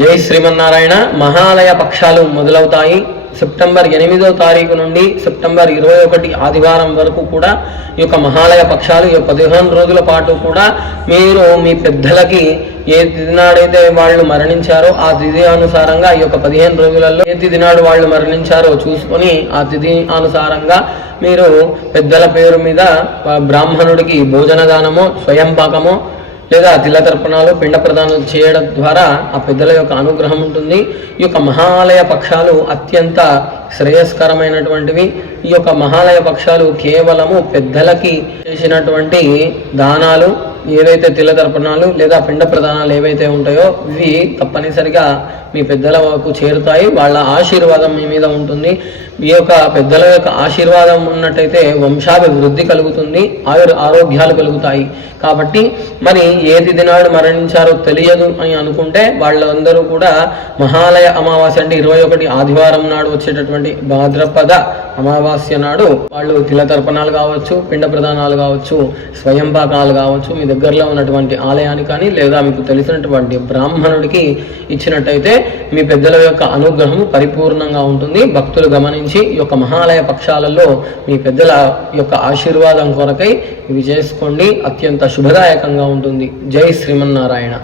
జై శ్రీమన్నారాయణ. మహాలయ పక్షాలు మొదలవుతాయి. సెప్టెంబర్ ఎనిమిదో తారీఖు నుండి సెప్టెంబర్ ఇరవై ఒకటి ఆదివారం వరకు కూడా ఈ యొక్క మహాలయ పక్షాలు ఈ యొక్క పదిహేను రోజుల పాటు కూడా మీరు మీ పెద్దలకి ఏ తిదినాడైతే వాళ్ళు మరణించారో ఆ తిథి అనుసారంగా ఈ యొక్క పదిహేను రోజులలో ఏ తిదినాడు వాళ్ళు మరణించారో చూసుకొని ఆ తిథి అనుసారంగా మీరు పెద్దల పేరు మీద బ్రాహ్మణుడికి భోజన దానము స్వయం పాకము లేదా తిల తర్పణాలు పిండ ప్రదానం చేయడం ద్వారా ఆ పెద్దల యొక్క అనుగ్రహం ఉంటుంది. ఈ యొక్క మహాలయ పక్షాలు అత్యంత శ్రేయస్కరమైనటువంటివి. ఈ యొక్క మహాలయ పక్షాలు కేవలము పెద్దలకి చేసినటువంటి దానాలు ఏవైతే తిల తర్పణాలు లేదా పిండ ప్రధానాలు ఏవైతే ఉంటాయో ఇవి తప్పనిసరిగా మీ పెద్దల వరకు చేరుతాయి. వాళ్ళ ఆశీర్వాదం మీ మీద ఉంటుంది. ఈ యొక్క పెద్దల యొక్క ఆశీర్వాదం ఉన్నట్టయితే వంశాభివృద్ధి కలుగుతుంది. ఆయుర్ ఆరోగ్యాలు కలుగుతాయి. కాబట్టి మరి ఏ తిథి మరణించారో తెలియదు అని అనుకుంటే వాళ్ళందరూ కూడా మహాలయ అమావాస్య అంటే ఇరవై ఒకటి ఆదివారం నాడు వచ్చేటటువంటి భాద్రపద అమావాస్య నాడు వాళ్ళు తిల తర్పణాలు కావచ్చు పిండ ప్రధానాలు కావచ్చు స్వయం పాకాలు కావచ్చు మీ దగ్గరలో ఉన్నటువంటి ఆలయాన్ని కానీ లేదా మీకు తెలిసినటువంటి బ్రాహ్మణుడికి ఇచ్చినట్టయితే మీ పెద్దల యొక్క అనుగ్రహం పరిపూర్ణంగా ఉంటుంది. భక్తులు గమనించి ఈ యొక్క మహాలయ పక్షాలలో మీ పెద్దల యొక్క ఆశీర్వాదం కొరకై ఇవి చేసుకోండి. అత్యంత శుభదాయకంగా ఉంటుంది. జై శ్రీమన్నారాయణ.